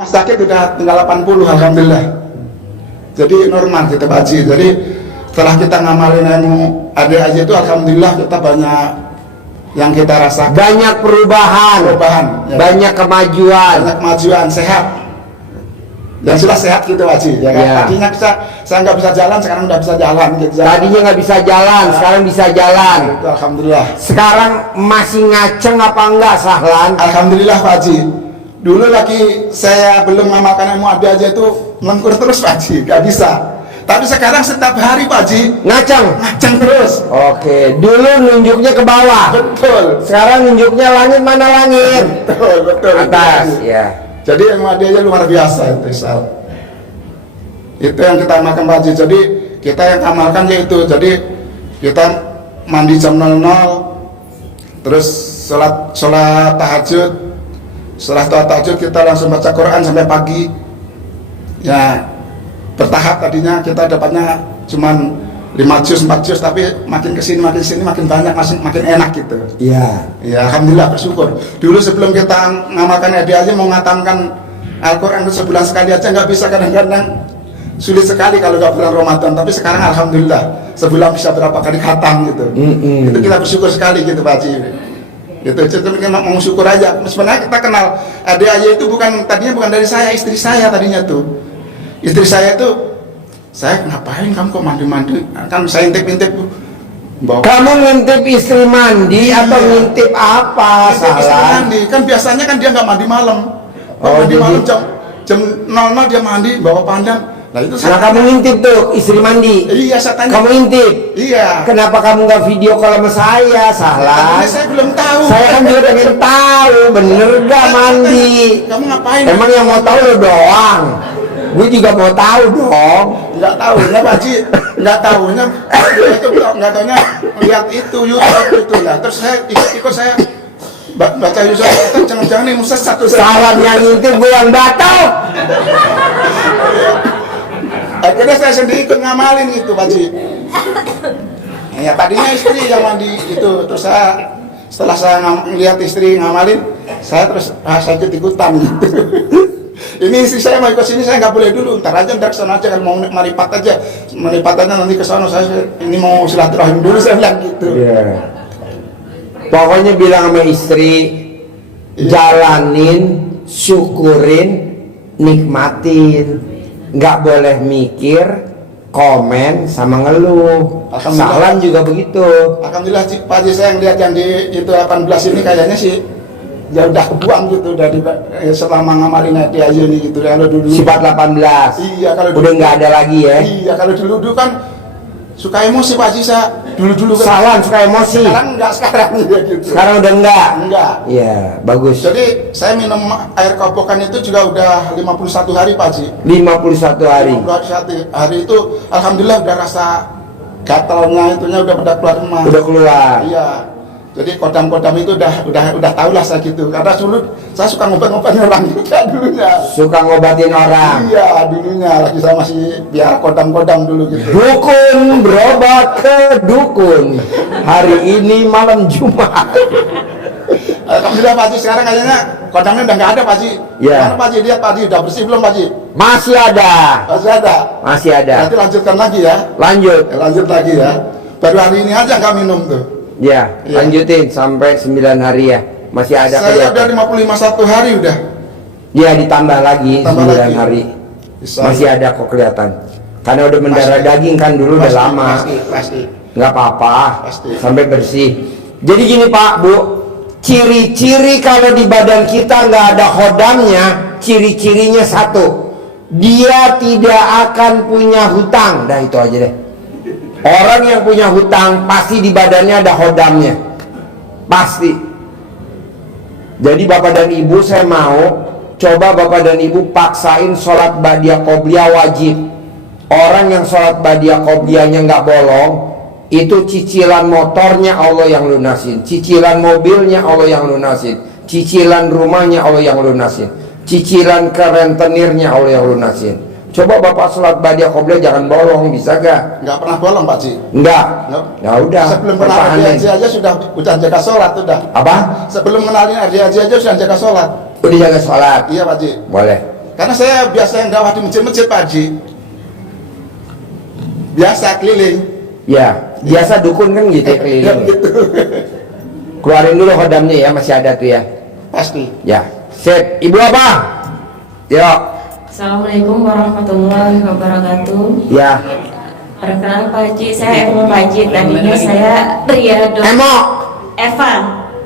Mas sakit udah tinggal 80, alhamdulillah. Jadi normal kita Pak Haji. Jadi setelah kita ngamalin ilmu ADAJ itu alhamdulillah kita banyak yang kita rasakan. Banyak perubahan ya. Banyak kemajuan, sehat. Dan sudah sehat gitu Pak Haji, ya kan? Ya. Tadinya saya nggak bisa jalan, sekarang udah bisa jalan gitu. Tadinya nggak bisa jalan, sekarang bisa jalan. Itu alhamdulillah. Sekarang masih ngaceng apa enggak, Sahlan? Alhamdulillah Pak Haji. Dulu lagi saya belum mengamalkan ilmu ADAJ itu melengkur terus Pak Haji, nggak bisa. Tapi sekarang setiap hari Pak Haji ngaceng terus. Oke, dulu nunjuknya ke bawah. Betul. Sekarang nunjuknya langit, mana langit? Betul. Atas, ya. Jadi ilmu ADAJ luar biasa itu, Sal. Itu yang kita amalkan Pak Haji. Jadi kita yang amalkan yaitu, jadi kita mandi jam 00, terus sholat tahajud. Setelah tahajud kita langsung baca Quran sampai pagi. Ya, bertahap tadinya kita dapatnya cuman 5 juz, 4 juz, tapi makin kesini makin banyak, makin enak gitu. Iya. Ya, alhamdulillah bersyukur. Dulu sebelum kita ngamalkan ADAJ mau ngatamkan Al-Quran itu sebulan sekali aja nggak bisa, kadang-kadang sulit sekali kalau nggak bulan Ramadan. Tapi sekarang alhamdulillah sebulan bisa berapa kali khatam gitu. Itu kita bersyukur sekali gitu Pak Haji. Gitu, kita mau syukur aja. Sebenarnya kita kenal ADAJ itu tadinya bukan dari saya, istri saya tadinya tuh. Istri saya itu, saya ngapain kamu kok mandi-mandi? Kan saya intip-intip. Kamu ngintip istri mandi atau ngintip apa? Istri mandi, kan biasanya kan dia nggak mandi malam. Mandi malam jam 00 dia mandi, bawa pandang. Nah itu nah kamu ngintip tuh istri mandi. Iya, saya tanya. Kamu ngintip. Iya. Kenapa kamu nggak video call sama saya, Sahlan? Saya belum tahu. Saya kan juga pengen tahu, bener gak mandi? Kamu ngapain? Emang yang mau tahu lo doang. Gue juga mau tahu dong. Nggak tahunya Pak Haji, nggak tahunya itu nggak tahunya lihat itu YouTube itu ya. Terus saya ikut saya baca YouTube, jangan-jangan ini Musa satu Sahlan yang ngintip, gue yang batal. Akhirnya saya sendiri ikut ngamalin itu Pak Haji. Ya tadinya istri yang mandi itu, terus setelah saya lihat istri ngamalin, saya ikut-ikutan gitu. Ini istri saya mau ikut sini, saya nggak boleh dulu, ntar kesana aja, kan mau maripat aja nanti kesana, saya ini mau silaturahim dulu, saya bilang gitu. Pokoknya bilang sama istri, jalanin, syukurin, nikmatin, nggak boleh mikir, komen sama ngeluh. Sahlan juga begitu. Alhamdulillah Pak Haji, saya ngeliat yang di itu 18 ini kayaknya sih ya udah kebuang gitu dari selama ngamalin ADAJ ini gitu. Kalau dulu sifat 18. Iya, kalau udah nggak ada lagi ya. Iya, kalau dulu kan suka emosi Pak Haji, saya dulu kan. Sahlan suka emosi. Sekarang enggak, sekarang ya gitu. Sekarang udah enggak. Iya, bagus. Jadi saya minum air kobokan itu juga udah 51 hari Pak Haji. 51 hari. 51 hari itu alhamdulillah udah rasa gatalnya itunya udah pada keluar emas. Udah keluar. Iya. Jadi kodam-kodam itu udah tahu lah saya gitu. Karena dulu saya suka ngobat-ngobatin orang juga dulunya. Suka ngobatin orang. Iya, dulunya lagi saya masih biar kodam-kodam dulu gitu. Dukun berobat ke dukun. Hari ini malam Jumat. Alhamdulillah Pak Haji, sekarang kayaknya kodamnya udah nggak ada Pak Haji. Iya. Mana Pak Haji, lihat Pak Haji, udah bersih belum Pak Haji? Masih ada. Masih ada. Masih ada. Nanti lanjutkan lagi ya. Lanjut. Lanjut lagi ya. Baru hari ini aja nggak minum tuh. Ya, lanjutin sampai 9 hari ya. Masih ada. Saya udah 51 hari udah. Ya, ditambah lagi 9 hari. Masih ada kok kelihatan. Karena udah mendarah daging kan dulu, udah lama. Pasti. Nggak apa-apa. Pasti. Sampai bersih. Jadi gini Pak, Bu. Ciri-ciri kalau di badan kita nggak ada khodamnya, ciri-cirinya satu. Dia tidak akan punya hutang. Dah itu aja deh. Orang yang punya hutang pasti di badannya ada khodamnya, pasti. Jadi Bapak dan Ibu, saya mau coba Bapak dan Ibu paksain sholat ba'diyah qobliyah wajib. Orang yang sholat ba'diyah qobliyahnya nggak bolong, itu cicilan motornya Allah yang lunasin, cicilan mobilnya Allah yang lunasin, cicilan rumahnya Allah yang lunasin, cicilan ke rentenirnya Allah yang lunasin. Coba Bapak sholat ba'diyah qobliyah jangan bolong, bisa gak? Nggak pernah bolong Pak Haji. Enggak. Ya udah. Sebelum kenal ADAJ aja sudah jaga sholat udah. Apa? Sebelum kenalin ADAJ aja sudah jaga sholat. Udah jaga sholat. Iya Pak Haji. Boleh. Karena saya biasa yang dakwah di masjid-masjid Pak Haji. Biasa keliling. Ya, biasa dukun kan gitu ya, keliling. Gitu. Keluarin dulu hodamnya ya, masih ada tuh ya. Pasti. Ya, sip. Ibu apa? Yuk. Assalamualaikum warahmatullahi wabarakatuh. Ya. Perkenalkan Pak Haji, saya Emo Pak Haji. Tadinya saya Riado Emo. Eva.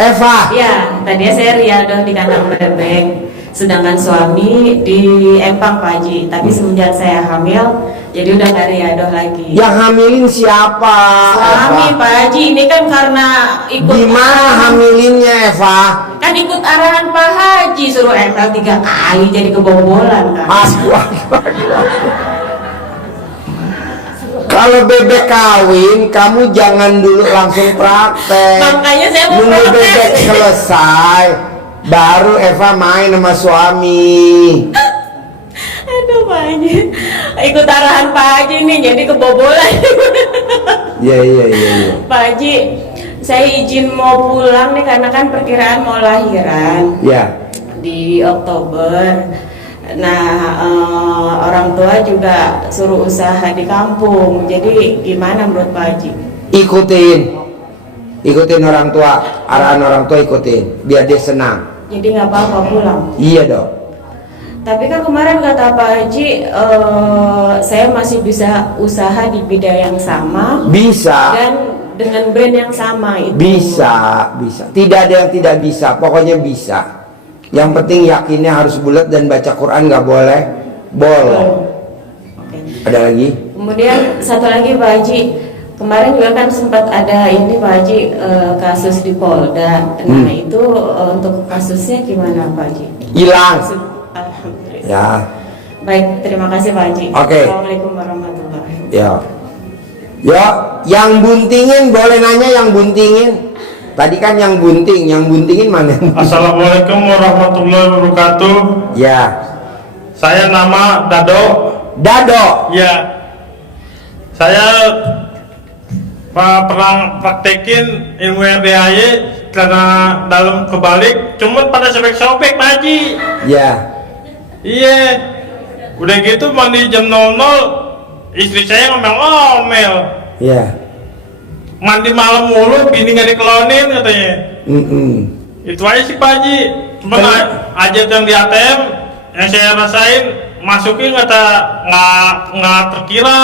Eva. Ya, tadinya saya Riado di kandang bebek. Sedangkan suami di Empang Pak Haji. Tapi semenjak saya hamil, jadi udah nggak Riado lagi. Yang hamilin siapa? Suami Eva. Pak Haji ini kan karena ikut Gimana hamilinnya Eva? kan ikut arahan Pak Haji suruh ML 3 kali jadi kebobolan kan. Kalau bebek kawin, kamu jangan dulu langsung praktek. Makanya saya mau Nunggu protes. bebek selesai, baru Eva main sama suami. Aduh Pak Haji, ikut arahan Pak Haji nih jadi kebobolan. Iya. Pak Haji, saya izin mau pulang nih karena kan perkiraan mau lahiran Ya. di Oktober. Nah, orang tua juga suruh usaha di kampung. Jadi gimana menurut Pak Haji? Ikutin orang tua, arahan orang tua ikutin, biar dia senang. Jadi nggak apa-apa pulang. Iya dong. Tapi kan kemarin kata Pak Haji, saya masih bisa usaha di bidang yang sama Bisa. dan dengan brand yang sama itu. Bisa. Tidak ada yang tidak bisa, pokoknya bisa. Yang penting yakinnya harus bulat dan baca Quran nggak boleh bolong. Oke. Ada lagi? Kemudian satu lagi Pak Haji, kemarin juga kan sempat ada ini Pak Haji, kasus di Polda. Nah itu untuk kasusnya gimana Pak Haji? Hilang. Alhamdulillah. Ya. Baik, terima kasih Pak Haji. Oke. Assalamualaikum warahmatullahi wabarakatuh. Ya, yang buntingin boleh nanya yang buntingin. Tadi kan yang buntingin mana? Assalamualaikum warahmatullahi wabarakatuh. Ya, Saya nama Dado. Dado. Ya, saya pernah praktekin ilmu RDAY karena dalam kebalik, cuman pada sobek-sobek Pak Haji. Ya, Iya, udah gitu mandi jam 00, istri saya ngomel-ngomel. ya. Mandi malam mulu, bini nggak dikelonin katanya. Itu aja sih Pak Haji. Cuman aja yang di ATM yang saya rasain masukin nggak terkira.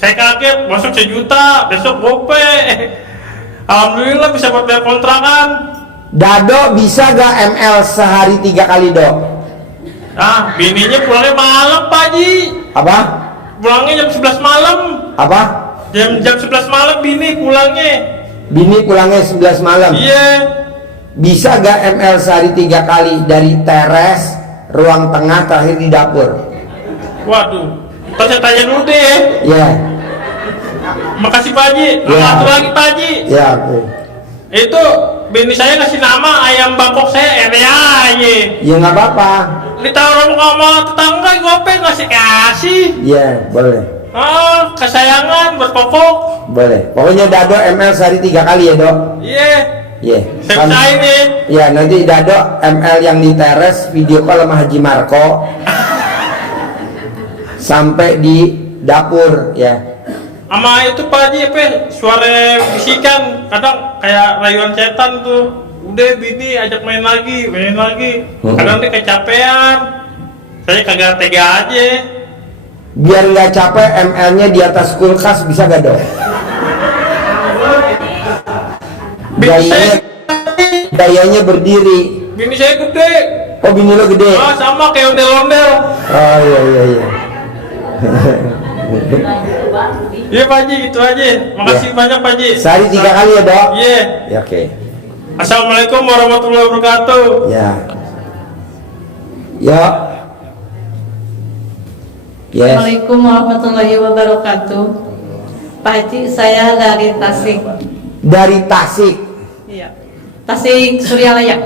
Saya kaget masuk 1 juta, besok gope. Alhamdulillah bisa buat bayar kontrakan. Dado bisa gak ML sehari 3 kali dok? Nah, bininya pulangnya malam Pak Haji. Apa? Pulangnya jam 11 malam. Apa? Jam 11 malam bini pulangnya. Bini pulangnya 11 malam. Iya. Bisa gak ML sehari 3 kali dari teres, ruang tengah, terakhir di dapur? Waduh. Ntar saya tanya dulu deh. Ya, Makasih Pak Haji. Ya. Satu lagi Pak Haji. ya. Oke. Itu bini saya kasih nama ayam Bangkok saya RDAY. Ya nggak apa-apa. Ditaruh sama tetangga gope ngasih kasih. Ya, boleh. Kesayangan berpokok. Boleh. Pokoknya Dado ML sehari 3 kali ya dok. Iya. Iya. Saya usahain nih. Ya, nanti Dado ML yang di teres video call sama Haji Marco sampai di dapur ya. Sama itu Pak Haji apa? Suara bisikan kadang kayak rayuan setan tuh. Udah bini ajak main lagi. Kadang dia kecapean. Saya kagak tega aja. Biar nggak capek ML-nya di atas kulkas bisa gak dok? Dayanya berdiri. Bini saya gede. Oh, bini lo gede. Sama kayak ondel-ondel. Oh iya. Iya Pak Haji, gitu aja. Makasih banyak Pak Haji. Sehari 3 kali ya dok? Iya. Ya, oke. Assalamualaikum warahmatullahi wabarakatuh. Ya. Ya. Yes. Assalamualaikum warahmatullahi wabarakatuh. Pak Haji, saya dari Tasik. Dari Tasik. Iya. Tasik Suryalaya.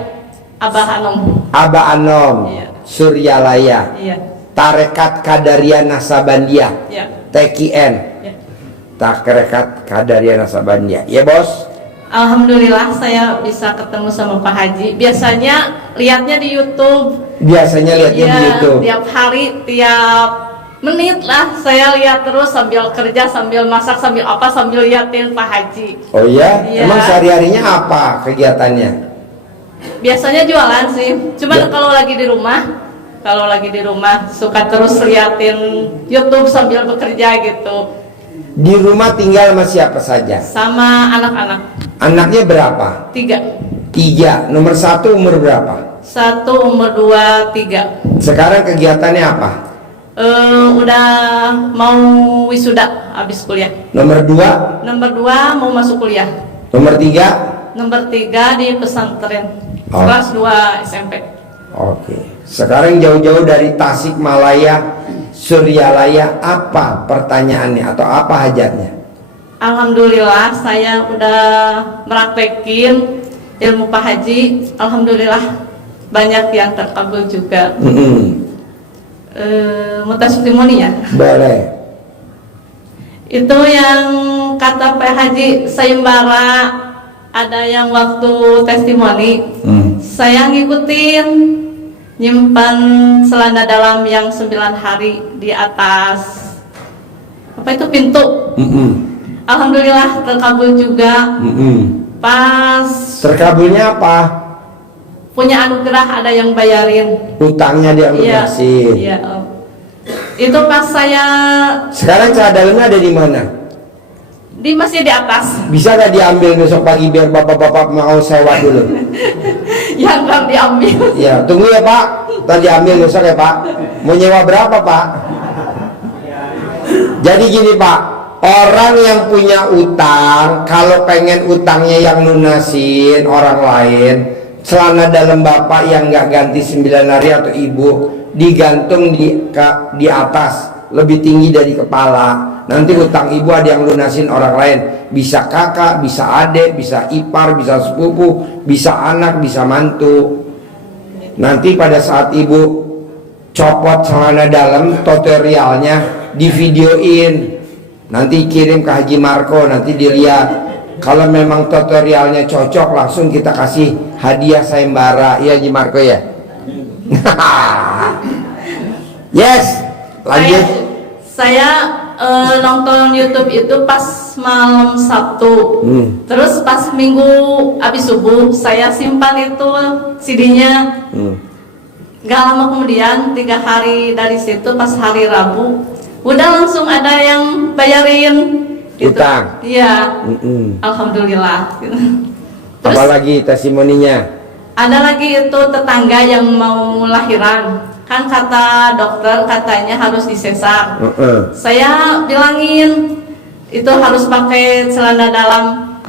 Abah Anom. Aba Anom. Iya. Suryalaya. Iya. Tarekat Kadaria Nasabandia. Iya. TKN. Iya. Tarekat Kadaria Nasabandia. Ya bos. Alhamdulillah saya bisa ketemu sama Pak Haji. Biasanya lihatnya di YouTube. Biasanya lihatnya di Iya, YouTube. tiap hari, tiap menit lah saya lihat terus sambil kerja, sambil masak, sambil apa, sambil liatin Pak Haji. Oh iya? Iya. Emang sehari-harinya apa kegiatannya? Biasanya jualan sih. Cuman Ya. kalau lagi di rumah suka terus liatin YouTube sambil bekerja gitu. Di rumah tinggal sama siapa saja? Sama anak-anak. Anaknya berapa? 3. 3. Nomor 1 umur berapa? 1 umur 2, 3. Sekarang kegiatannya apa? Udah mau wisuda habis kuliah. Nomor 2? Nomor 2 mau masuk kuliah. Nomor 3? Nomor 3 di pesantren. Oh. Kelas 2 SMP. Oke. Sekarang jauh-jauh dari Tasikmalaya, Suryalaya, apa pertanyaannya atau apa hajatnya? Alhamdulillah saya udah meraktekin ilmu Pak Haji. Alhamdulillah banyak yang terkabul juga. Mau testimoni ya? Boleh. Itu yang kata Pak Haji sayembara, ada yang waktu testimoni saya ngikutin, nyimpan celana dalam yang 9 hari di atas apa itu pintu. Alhamdulillah terkabul juga. Pas Terkabulnya apa? punya anugerah ada yang bayarin. Utangnya dia Iya, lunasin. iya Om. Itu pas saya Sekarang celana dalamnya ada di mana? masih di atas. Bisa gak diambil besok pagi biar bapak-bapak mau sewa dulu? Yang kan diambil. Ya, tunggu ya Pak. Tadi diambil besok ya Pak. Mau nyewa berapa Pak? Jadi gini Pak, orang yang punya utang, kalau pengen utangnya yang lunasin orang lain, celana dalam bapak yang nggak ganti 9 hari atau ibu digantung di atas, lebih tinggi dari kepala. Nanti utang ibu ada yang lunasin orang lain, bisa kakak, bisa adik, bisa ipar, bisa sepupu, bisa anak, bisa mantu. Nanti pada saat ibu copot celana dalam, tutorialnya divideoin, nanti kirim ke Haji Marco, nanti dilihat. Kalau memang tutorialnya cocok, langsung kita kasih hadiah sayembara. Iya Haji Marco ya. Yes, lanjut. Saya nonton YouTube itu pas malam Sabtu. Terus pas Minggu habis subuh saya simpan itu CD-nya. Gak lama kemudian 3 hari dari situ pas hari Rabu udah langsung ada yang bayarin gitu. Utang. Iya. Alhamdulillah. Terus Apalagi testimoninya? ada lagi itu tetangga yang mau lahiran. Kan kata dokter katanya harus disesar. Saya bilangin itu harus pakai celana dalam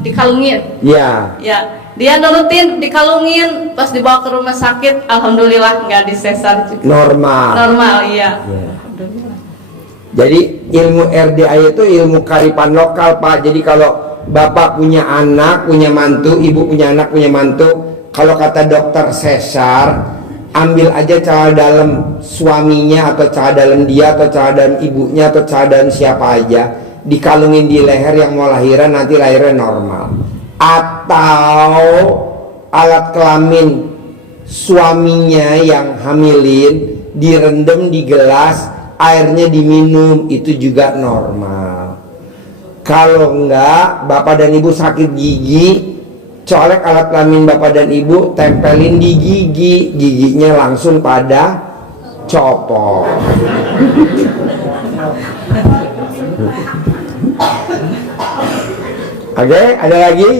dikalungin. Ya. Ya, dia nurutin dikalungin, pas dibawa ke rumah sakit alhamdulillah nggak disesar juga. Normal. Normal, iya. Ya. Alhamdulillah. Jadi ilmu RDA itu ilmu karipan lokal Pak. Jadi kalau bapak punya anak, punya mantu, ibu punya anak, punya mantu, kalau kata dokter sesar, ambil aja celana dalam suaminya atau celana dalam dia atau celana dalam ibunya atau celana dalam siapa aja, dikalungin di leher yang mau lahiran, nanti lahirnya normal. Atau alat kelamin suaminya yang hamilin direndam di gelas, airnya diminum, itu juga normal. Kalau enggak, bapak dan ibu sakit gigi, colek alat kelamin bapak dan ibu, tempelin di gigi, giginya langsung pada copot. Oke, ada lagi?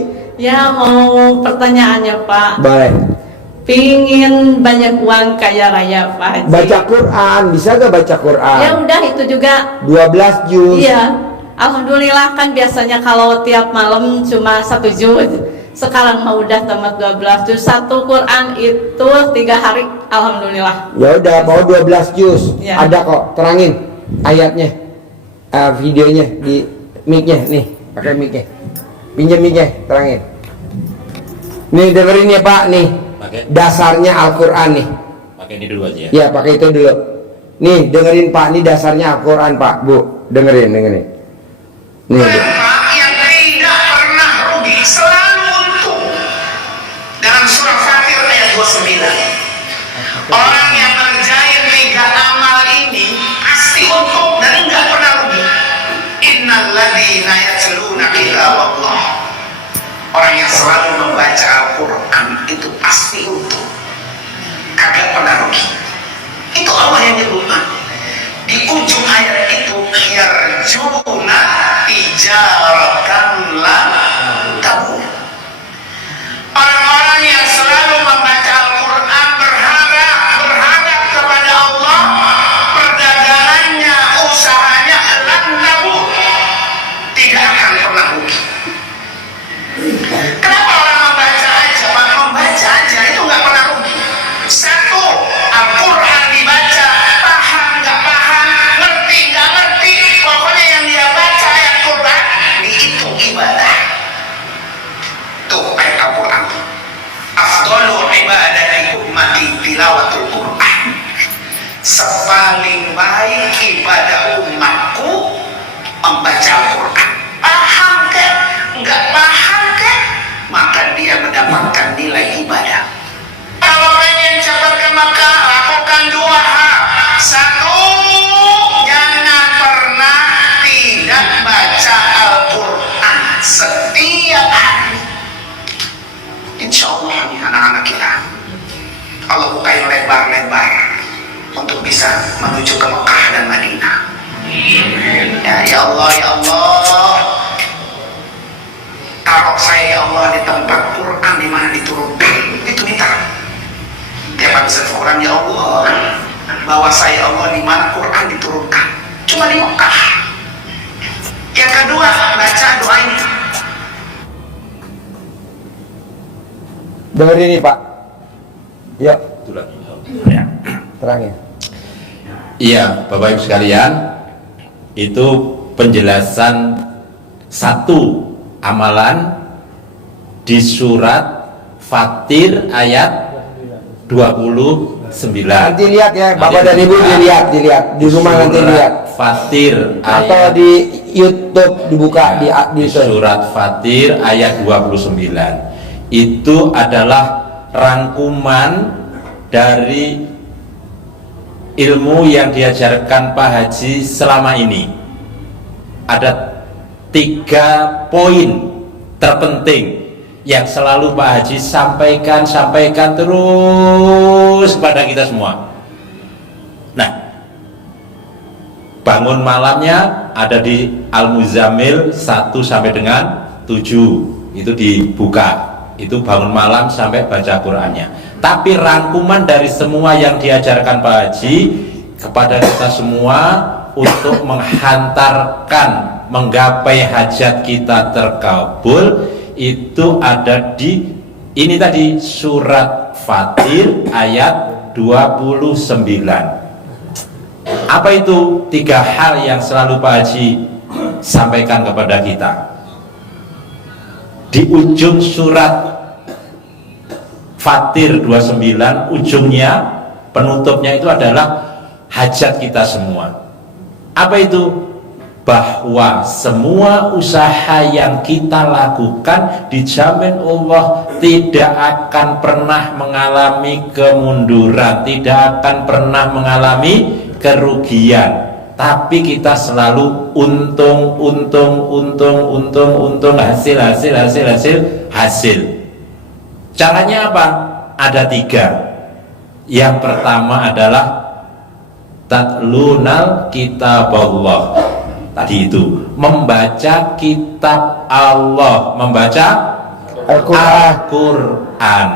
Ya, mau pertanyaannya Pak. Boleh. Pingin banyak uang kaya raya Pak Haji. Baca Quran, bisa gak baca Quran? Ya udah itu juga. 12 juz. Iya. Alhamdulillah kan biasanya kalau tiap malam cuma 1 juz. Sekarang mah udah tamat 12 juz. 1 Quran itu 3 hari. Alhamdulillah. Ya udah, mau 12 juz. Ya. Ada kok, terangin ayatnya, videonya di mic-nya nih, pakai mic-nya. Pinjam mic-nya, terangin. Nih dengerin ya Pak, nih. Pakai Dasarnya Al-Quran nih. pakai ini dulu aja ya. Ya pakai itu dulu. Nih dengerin Pak, ini dasarnya Al-Quran Pak, Bu. Dengerin. Nih Bu. Yang tidak pernah rugi, selalu Orang yang ngerjain 3 amal ini pasti untung dan enggak pernah rugi. Innalladzina yatluna kitaballah. Orang yang selalu membaca Al-Quran itu pasti untung, kagak pernah rugi. Itu Allah yang nyebutkan di ujung ayat itu, yarjuna tijaratan lan tabur. Orang-orang yang selalu membaca Al-Quran berharap kepada Allah, perdagangannya, usahanya lan tabur, tidak akan pernah rugi. Kenapa orang membaca aja? Pak, membaca aja itu nggak pernah rugi. Satu, Al-Quran dibaca, paham nggak paham, ngerti nggak ngerti, pokoknya yang dia baca ayat Quran dihitung ibadah. Tuh ayat Al-Quran. Afdhalu ibadati ummati tilawatul Quran. Sepaling baik ibadah umatku membaca Al-Quran. Paham ke? Nggak paham ke? Maka dia mendapatkan nilai ibadah. Kalau pengen cepat ke Mekah, lakukan 2 hal. Satu, jangan pernah tidak baca Al-Quran setiap hari. Insya Allah nih anak-anak kita, Allah bukain lebar-lebar untuk bisa menuju ke Mekah dan Madinah. Ya Allah, ya Allah, taruh saya ya Allah di tempat Quran di mana diturunkan. Itu minta tiap habis Quran, ya Allah bawa saya Allah di mana Quran diturunkan, cuma di Mekah. Yang kedua, baca doa ini. Dengar ini Pak. Yuk, Ya. terangin. Iya, Bapak Ibu sekalian, itu penjelasan satu amalan di surat Fatir ayat 29. Nanti lihat ya, Bapak dan Ibu dilihat di rumah nanti lihat. Fatir Atau ayat di YouTube dibuka di surat Fatir ayat 29. Itu adalah rangkuman dari ilmu yang diajarkan Pak Haji selama ini. Ada 3 poin terpenting yang selalu Pak Haji sampaikan terus kepada kita semua. Nah, bangun malamnya ada di Al-Muzammil 1 sampai dengan 7, itu dibuka. Itu bangun malam sampai baca Qur'annya. Tapi rangkuman dari semua yang diajarkan Pak Haji kepada kita semua untuk menghantarkan, menggapai hajat kita terkabul, itu ada di ini tadi, surat Fatir ayat 29. Apa itu 3 hal yang selalu Pak Haji sampaikan kepada kita? Di ujung surat Fatir 29, ujungnya, penutupnya itu adalah hajat kita semua. Apa itu? Bahwa semua usaha yang kita lakukan dijamin Allah tidak akan pernah mengalami kemunduran, tidak akan pernah mengalami kerugian, tapi kita selalu untung, hasil. Caranya apa? Ada 3. Yang pertama adalah tatlunal kitaballah. Tadi itu membaca kitab Allah, membaca Al-Quran.